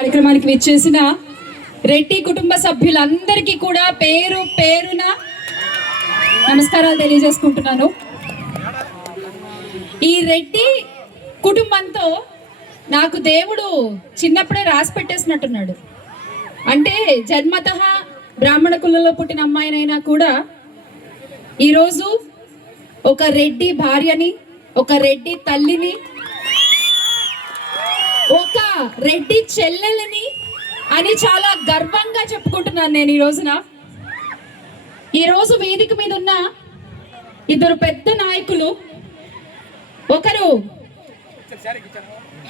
కార్యక్రమానికి విచ్చేసిన రెడ్డి కుటుంబ సభ్యులందరికీ కూడా పేరు పేరున నమస్కారాలు తెలియజేసుకుంటున్నాను. ఈ రెడ్డి కుటుంబంతో నాకు దేవుడు చిన్నప్పుడే రాసి పెట్టేసినట్టున్నాడు. అంటే జన్మత బ్రాహ్మణ కులంలో పుట్టిన అమ్మాయినైనా కూడా ఈరోజు ఒక రెడ్డి భార్యని ఒక రెడ్డి తల్లిని ఒక రెడ్డి చెల్లెలని అని చాలా గర్వంగా చెప్పుకుంటున్నాను నేను ఈ రోజున ఈరోజు వేదిక మీద ఉన్న ఇద్దరు పెద్ద నాయకులు ఒకరు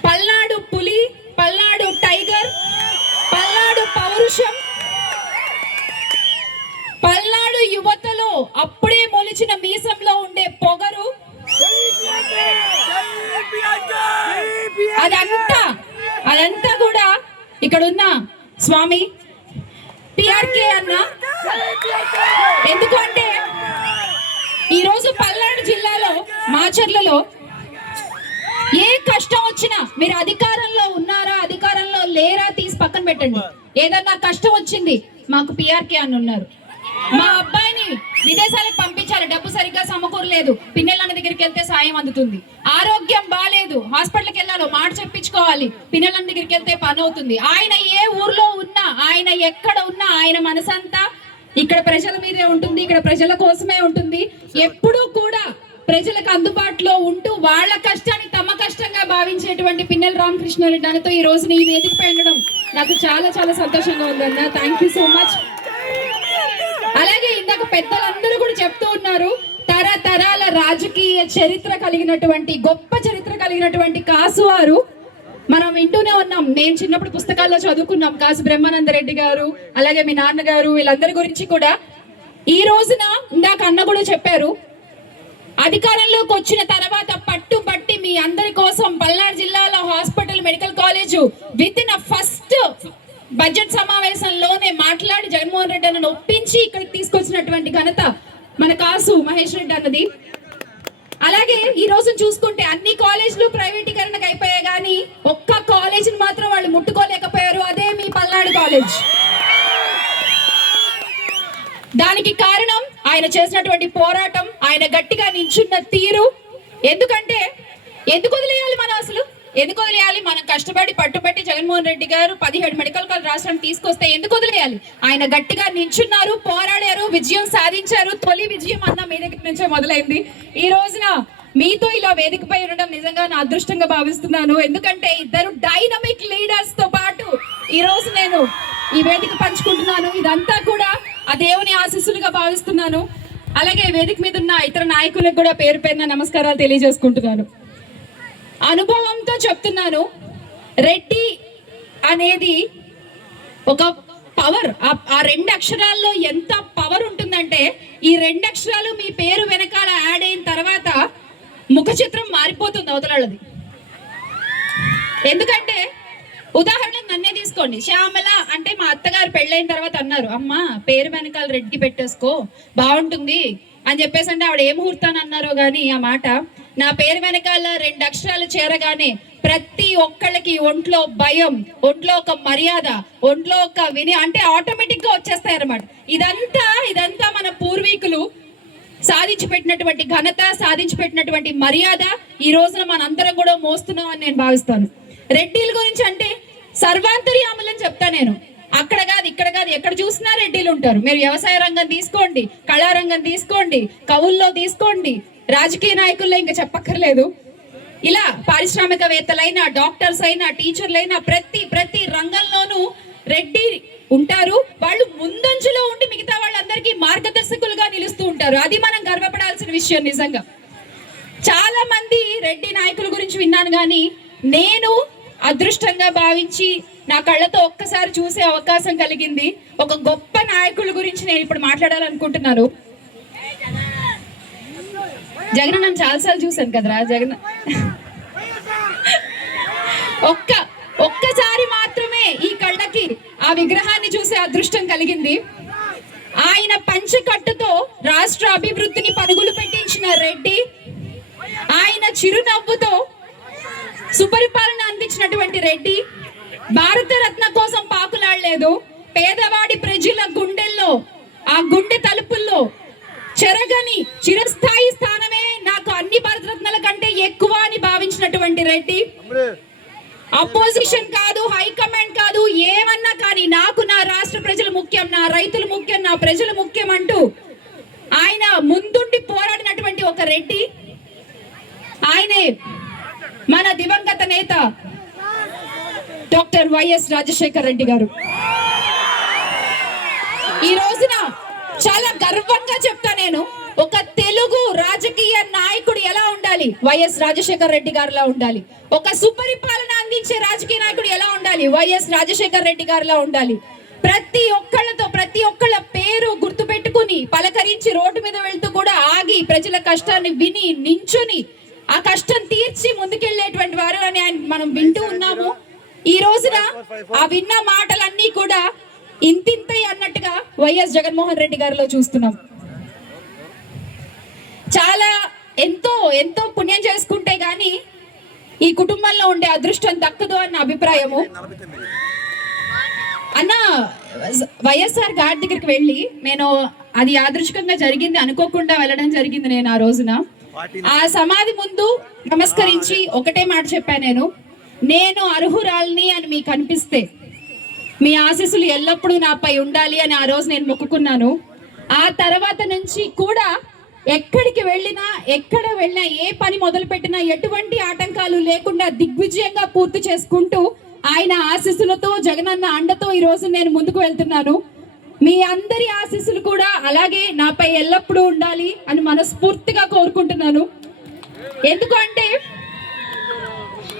పల్నాడు పులి పల్నాడు టైగర్ పల్నాడు పౌరుషం పల్నాడు యువతలో అప్పుడే మొలిచిన మీసంలో ఉండే పొగరు అదంతా అదంతా కూడా ఇక్కడ ఉన్న స్వామి పిఆర్కే అన్న. ఎందుకు అంటే ఈరోజు పల్నాడు జిల్లాలో మాచర్లలో ఏ కష్టం వచ్చినా మీరు అధికారంలో ఉన్నారా అధికారంలో లేరా తీసి పక్కన పెట్టండి. ఏదన్నా కష్టం వచ్చింది మాకు పిఆర్కే అని ఉన్నారు. మా అబ్బాయి విదేశాలకు పంపించాలి. డబ్బు సరిగ్గా సమకూరలేదు. పిన్నెలన్న దగ్గరికి వెళ్తే సాయం అందుతుంది. ఆరోగ్యం బాగాలేదు హాస్పిటల్కి వెళ్ళాలో. మాట చెప్పించుకోవాలి. పిన్నెలన్న దగ్గరికి వెళ్తే పని అవుతుంది. ఆయన ఏ ఊర్లో ఉన్నా ఆయన ఎక్కడ ఉన్నా ఆయన మనసంతా ఇక్కడ ప్రజల మీదే ఉంటుంది. ఇక్కడ ప్రజల కోసమే ఉంటుంది. ఎప్పుడూ కూడా ప్రజలకు అందుబాటులో ఉంటూ వాళ్ళ కష్టాన్ని తమ కష్టంగా భావించేటువంటి పిన్నెల రామకృష్ణారెడ్డి అన్నతో ఈ రోజున ఈ వేదిక పెండడం నాకు చాలా చాలా సంతోషంగా ఉందన్న థ్యాంక్ యూ సో మచ్ పెద్దలందరూ కూడా చెప్తూ ఉన్నారు తరతరాల రాజకీయ చరిత్ర కలిగినటువంటి గొప్ప చరిత్ర కలిగినటువంటి కాసువారు మనం వింటూనే ఉన్నాం. నేను చిన్నప్పుడు పుస్తకాల్లో చదువుకున్నాం. కాసు బ్రహ్మానంద రెడ్డి గారు అలాగే మీ నాన్నగారు వీళ్ళందరి గురించి కూడా. ఈ రోజున ఇందాక అన్న కూడా చెప్పారు అధికారంలోకి వచ్చిన తర్వాత పట్టుబట్టి మీ అందరి కోసం పల్నాడు జిల్లాలో hospital medical college within first budget సమావేశంలోనే మాట్లాడి జగన్మోహన్ రెడ్డి అన్నను ఒప్పించి ఇక్కడికి తీసుకొచ్చినటువంటి ఘనత మన కాసు మహేష్ రెడ్డి అన్నది. అలాగే ఈ రోజు చూసుకుంటే అన్ని కాలేజీలు ప్రైవేటీకరణకు అయిపోయాయి కానీ ఒక్క కాలేజీని మాత్రం వాళ్ళు ముట్టుకోలేకపోయారు. అదే మీ పల్నాడు కాలేజ్. దానికి కారణం ఆయన చేసినటువంటి పోరాటం ఆయన గట్టిగా నించున్న తీరు. ఎందుకంటే ఎందుకు వదిలేయాలి మనం అసలు? ఎందుకు వదిలేయాలి? మనం కష్టపడి పట్టుబట్టి జగన్మోహన్ రెడ్డి గారు పదిహేడు మెడికల్ కాలేజ్ రాష్ట్రాన్ని తీసుకొస్తే ఎందుకు వదిలేయాలి? ఆయన గట్టిగా నించున్నారు పోరాడారు విజయం సాధించారు తొలి విజయం అన్న మీ దగ్గర నుంచే మొదలైంది. ఈ రోజున మీతో ఇలా వేదికపై ఉండడం నిజంగా నా అదృష్టంగా భావిస్తున్నాను. ఎందుకంటే ఇద్దరు డైనమిక్ లీడర్స్తో పాటు ఈ రోజు నేను ఈ వేదిక పంచుకుంటున్నాను. ఇదంతా కూడా ఆ దేవుని ఆశీస్సులుగా భావిస్తున్నాను. అలాగే వేదిక మీద ఉన్న ఇతర నాయకులకు కూడా పేరు పేరున నమస్కారాలు తెలియజేసుకుంటున్నాను. అనుభవంతో చెప్తున్నాను. రెడ్డి అనేది ఒక పవర్ ఆ రెండు అక్షరాల్లో ఎంత పవర్ ఉంటుందంటే ఈ రెండు అక్షరాలు మీ పేరు వెనకాల యాడ్ అయిన తర్వాత ముఖ చిత్రం మారిపోతుంది అవతలది ఎందుకంటే ఉదాహరణకు నన్నే తీసుకోండి. శ్యామల అంటే మా అత్తగారు పెళ్ళైన తర్వాత అన్నారు అమ్మ పేరు వెనకాల రెడ్డి పెట్టేసుకో బాగుంటుంది అని చెప్పేసి అంటే ఆవిడ ఏ ముహూర్తాన్ని అన్నారో కానీ ఆ మాట నా పేరు వెనకాల రెండు అక్షరాలు చేరగానే ప్రతి ఒక్కళ్ళకి ఒంట్లో భయం ఒంట్లో ఒక మర్యాద ఒంట్లో ఒక విని అంటే ఆటోమేటిక్గా వచ్చేస్తాయి అన్నమాట ఇదంతా ఇదంతా మన పూర్వీకులు సాధించి పెట్టినటువంటి ఘనత సాధించి పెట్టినటువంటి మర్యాద ఈ రోజున మనందరం కూడా మోస్తున్నాం అని నేను భావిస్తాను. రెడ్డిల గురించి అంటే సర్వాంతర్యాములని చెప్తా నేను. అక్కడ కాదు ఇక్కడ కాదు ఎక్కడ చూసినా రెడ్డిలు ఉంటారు. మీరు వ్యవసాయ రంగం తీసుకోండి కళారంగం తీసుకోండి కవుల్లో తీసుకోండి రాజకీయ నాయకుల్లో ఇంకా చెప్పక్కర్లేదు. ఇలా పారిశ్రామికవేత్తలైనా డాక్టర్స్ అయినా టీచర్లైనా ప్రతి ప్రతి రంగంలోనూ రెడ్డి ఉంటారు. వాళ్ళు ముందంజలో ఉండి మిగతా వాళ్ళందరికీ మార్గదర్శకులుగా నిలుస్తూ ఉంటారు. అది మనం గర్వపడాల్సిన విషయం నిజంగా. చాలా మంది రెడ్డి నాయకుల గురించి విన్నాను కానీ నేను అదృష్టంగా భావించి నా కళ్ళతో ఒక్కసారి చూసే అవకాశం కలిగింది. ఒక గొప్ప నాయకుల గురించి నేను ఇప్పుడు మాట్లాడాలనుకుంటున్నాను. జగన్ నన్ను చాలాసార్లు చూశాను కదరా జగన్. ఒక్క ఒక్కసారి మాత్రమే ఈ కళ్ళకి ఆ విగ్రహాన్ని చూసే అదృష్టం కలిగింది. ఆయన పంచకట్టుతో రాష్ట్ర అభివృద్ధిని పరుగులు పెట్టించిన రెడ్డి ఆయన చిరునవ్వుతో సుపరిపాలన అందించినటువంటి రెడ్డి భారత రత్న కోసం పాకులాడలేదు. పేదవాడి ప్రజల గుండెల్లో ఆ గుండె తలుపుల్లో చెరగని చిరస్థాయి స్థానం ఎక్కువ అని భావించినటువంటి రెడ్డి. అపోజిషన్ కాదు హైకమాండ్ కాదు ఏమన్నా కానీ నాకు నా రాష్ట్ర ప్రజలు ముఖ్యం నా రైతులు ముఖ్యం నా ప్రజలు ముఖ్యం అంటూ ఆయన ముందుండి పోరాడినటువంటి ఒక రెడ్డి. ఆయనే మన దివంగత నేత డాక్టర్ వైఎస్ రాజశేఖర్ రెడ్డి గారు. ఈ రోజున చాలా గర్వంగా చెప్తా నేను ఒక తెలుగు రాజకీయ నాయకుడు ఎలా ఉండాలి? వైఎస్ రాజశేఖర్ రెడ్డి గారిలా ఉండాలి. ఒక సుపరిపాలన అందించే రాజకీయ నాయకుడు ఎలా ఉండాలి? వైఎస్ రాజశేఖర్ రెడ్డి గారిలా ఉండాలి. ప్రతి ఒక్కళ్ళతో ప్రతి ఒక్కళ్ళ పేరు గుర్తు పెట్టుకుని పలకరించి రోడ్డు మీద వెళ్తూ కూడా ఆగి ప్రజల కష్టాన్ని విని నించుని ఆ కష్టం తీర్చి ముందుకెళ్ళేటువంటి వారు అని ఆయన మనం వింటూ ఉన్నాము. ఈ రోజున ఆ విన్న మాటలన్నీ కూడా ఇంతింతై అన్నట్టుగా వైఎస్ జగన్మోహన్ రెడ్డి గారిలో చూస్తున్నాం. చాలా ఎంతో ఎంతో పుణ్యం చేసుకుంటే గాని ఈ కుటుంబంలో ఉండే అదృష్టం దక్కదు అన్న అభిప్రాయము. అన్న వైఎస్ఆర్ గారి దగ్గరికి వెళ్ళి నేను అది యాదృచ్ఛికంగా జరిగింది అనుకోకుండా వెళ్ళడం జరిగింది నేను ఆ రోజున. ఆ సమాధి ముందు నమస్కరించి ఒకటే మాట చెప్పాను నేను. నేను అర్హురాల్ని అని మీకు అనిపిస్తే మీ ఆశీస్సులు ఎల్లప్పుడూ నాపై ఉండాలి అని ఆ రోజు నేను మొక్కుకున్నాను. ఆ తర్వాత నుంచి కూడా ఎక్కడికి వెళ్ళినా ఎక్కడ వెళ్ళినా ఏ పని మొదలు పెట్టినా ఎటువంటి ఆటంకాలు లేకుండా దిగ్విజయంగా పూర్తి చేసుకుంటూ ఆయన ఆశీస్సులతో జగనన్న అండతో ఈ రోజు నేను ముందుకు వెళ్తున్నాను. మీ అందరి ఆశీస్సులు కూడా అలాగే నాపై ఎల్లప్పుడూ ఉండాలి అని మనస్ఫూర్తిగా కోరుకుంటున్నాను. ఎందుకంటే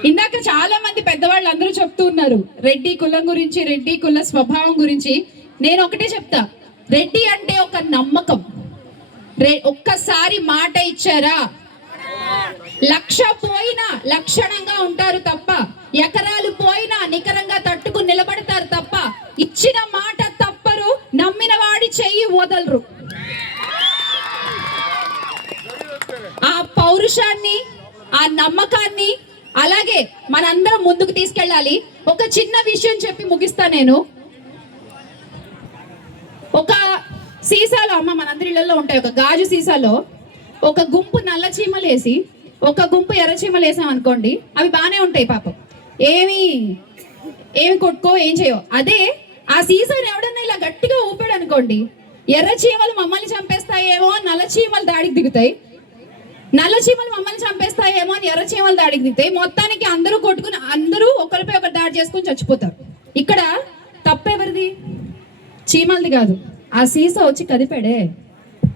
ఇందాక చాలా మంది పెద్దవాళ్ళు అందరూ చెప్తూ ఉన్నారు రెడ్డి కులం గురించి రెడ్డి కుల స్వభావం గురించి. నేను ఒకటే చెప్తా రెడ్డి అంటే ఒక నమ్మకం. ఒక్కసారి మాట ఇచ్చారా? లక్ష పోయినా లక్షణంగా ఉంటారు తప్ప ఎకరాలు పోయినా నికరంగా తట్టుకు నిలబడతారు తప్ప ఇచ్చిన మాట తప్పరు నమ్మిన వాడి చెయ్యి వదలరు. ఆ పౌరుషాన్ని ఆ నమ్మకాన్ని అలాగే మనందరం ముందుకు తీసుకెళ్ళాలి. ఒక చిన్న విషయం చెప్పి ముగిస్తా నేను. ఒక సీసాలో అమ్మ మనందరి ఇళ్ళలో ఉంటాయి. ఒక గాజు సీసాలో ఒక గుంపు నల్ల చీమలు వేసి ఒక గుంపు ఎర్ర చీమలు వేసాం అనుకోండి అవి బాగానే ఉంటాయి పాపం. ఏమి ఏమి కొట్టుకో ఏం చేయో. అదే ఆ సీసాని ఎవడన్నా ఇలా గట్టిగా ఊపాడు అనుకోండి ఎర్ర చీమలు మమ్మల్ని చంపేస్తాయేమో నల్ల చీమలు దాడికి దిగుతాయి. నల్ల చీమలు మమ్మల్ని చంపేస్తాయేమో అని ఎర్ర చీమలు దాడికి దిగుతాయి. మొత్తానికి అందరూ కొట్టుకుని అందరూ ఒకరిపై ఒకరు దాడి చేసుకుని చచ్చిపోతారు. ఇక్కడ తప్పెవరిది చీమలది కాదు. ఆ సీసా వచ్చి కదిపాడే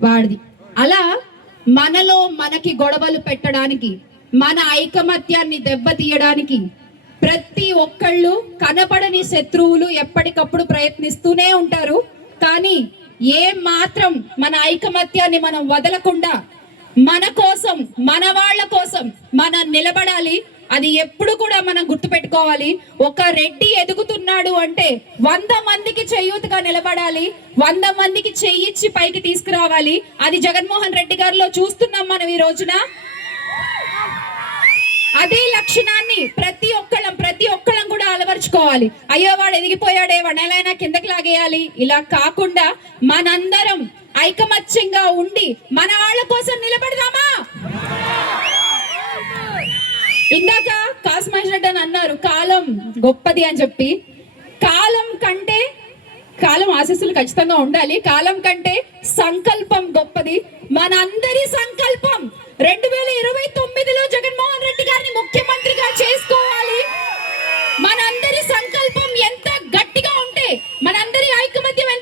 వాడిది. అలా మనలో మనకి గొడవలు పెట్టడానికి మన ఐకమత్యాన్ని దెబ్బతీయడానికి ప్రతి ఒక్కళ్ళు కనపడని శత్రువులు ఎప్పటికప్పుడు ప్రయత్నిస్తూనే ఉంటారు. కానీ ఏ మాత్రం మన ఐకమత్యాన్ని మనం వదలకుండా మన కోసం మన వాళ్ళ నిలబడాలి. అది ఎప్పుడు కూడా మనం గుర్తుపెట్టుకోవాలి. ఒక రెడ్డి ఎదుగుతున్నాడు అంటే వంద మందికి చేయూతగా నిలబడాలి. వంద మందికి చేయిచ్చి పైకి తీసుకురావాలి. అది జగన్మోహన్ రెడ్డి గారిలో చూస్తున్నాం మనం ఈ రోజున. అదే లక్షణాన్ని ప్రతి ఒక్కళ్ళం ప్రతి ఒక్కళ్ళం కూడా అలవరుచుకోవాలి. అయ్యో వాడు ఎదిగిపోయాడే వాడు కిందకి లాగేయాలి. ఇలా కాకుండా మనందరం ఐకమత్యంగా ఉండి మన వాళ్ళ కోసం నిలబడదామా? ఇందాక కాస్మహేష్ రెడ్డి అని అన్నారు కాలం గొప్పది అని చెప్పి. కాలం కంటే కాలం ఆశీస్సులు ఖచ్చితంగా ఉండాలి. కాలం కంటే సంకల్పం గొప్పది. మనందరి సంకల్పం రెండు వేల ఇరవై తొమ్మిదిలో జగన్మోహన్ రెడ్డి గారిని ముఖ్యమంత్రిగా చేసుకోవాలి. మనందరి సంకల్పం ఎంత గట్టిగా ఉంటే మనందరి ఐకమత్యం ఎంత